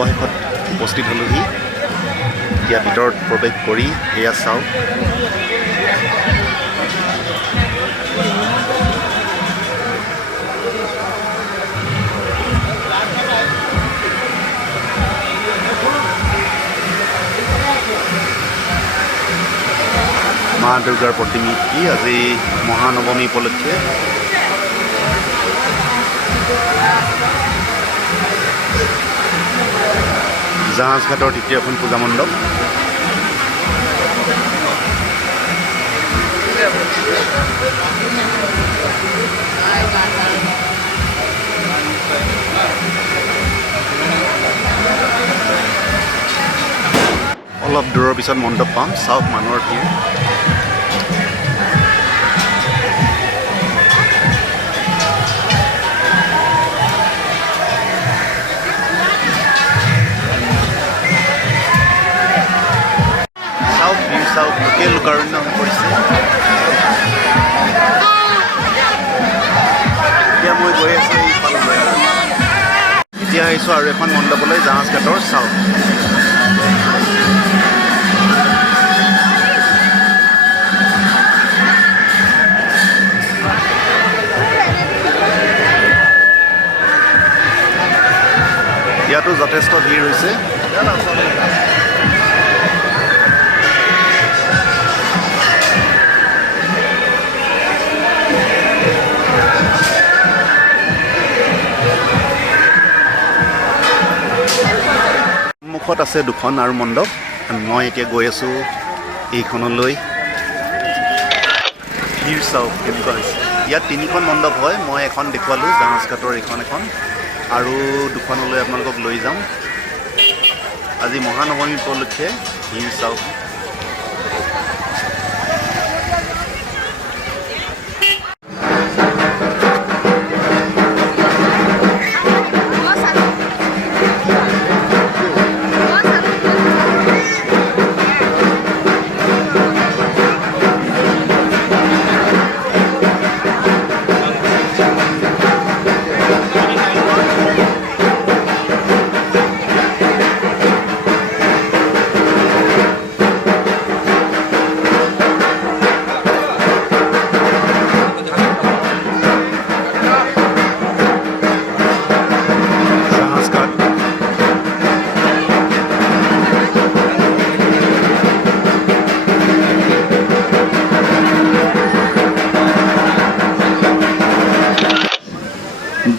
অৱশেষত উপস্থিত হ'লোহি। এতিয়া ভিতৰত প্ৰৱেশ কৰি এয়া চাওক, মা দুৰ্গাৰ প্ৰতিমূৰ্তি আজি মহানৱমী উপলক্ষে। জাহাজ ঘাটৰ তৃতীয়খন পূজা মণ্ডপ। অলপ দূৰৰ পিছত মণ্ডপ পাম, চাওক মানুহৰ ভিৰ। চাওক লোকে লোকাৰণ্য হৈ পৰিছে। এতিয়া মই গৈ আছোঁ এইফাললৈ। এতিয়া আহিছোঁ আৰু এখন মণ্ডপলৈ, জাহাজ ঘাটৰ। চাওক ইয়াতো যথেষ্ট ভিৰ হৈছে। সন্মুখত আছে দুখন আৰু মণ্ডপ। মই এতিয়া গৈ আছোঁ এইখনলৈ। ভিৰ চাওক কেনেকুৱা হৈছে। ইয়াত তিনিখন মণ্ডপ হয়, মই এখন দেখুৱালোঁ, জাহাজ ঘাটৰ এইখন এখন, আৰু দুখনলৈ আপোনালোকক লৈ যাম। আজি মহানৱমী উপলক্ষে ভিৰ চাওক।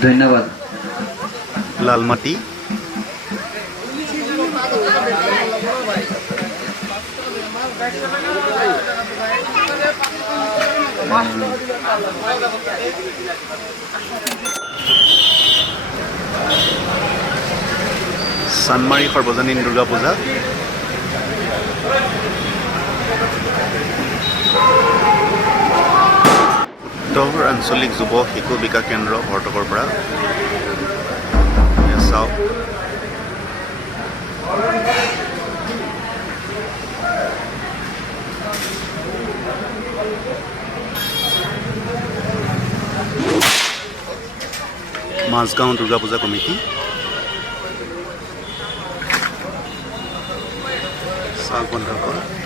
ধন্যবাদ। লালমাটি চানমাৰী সৰ্বজনীন দুৰ্গা পূজা। উত্তৰ আঞ্চলিক যুৱ শিশু বিকাশ কেন্দ্ৰ ভৰ্তকৰ পৰা। চাওক মাজগাঁও দুৰ্গা পূজা কমিটি। চাওক বন্ধুসকল।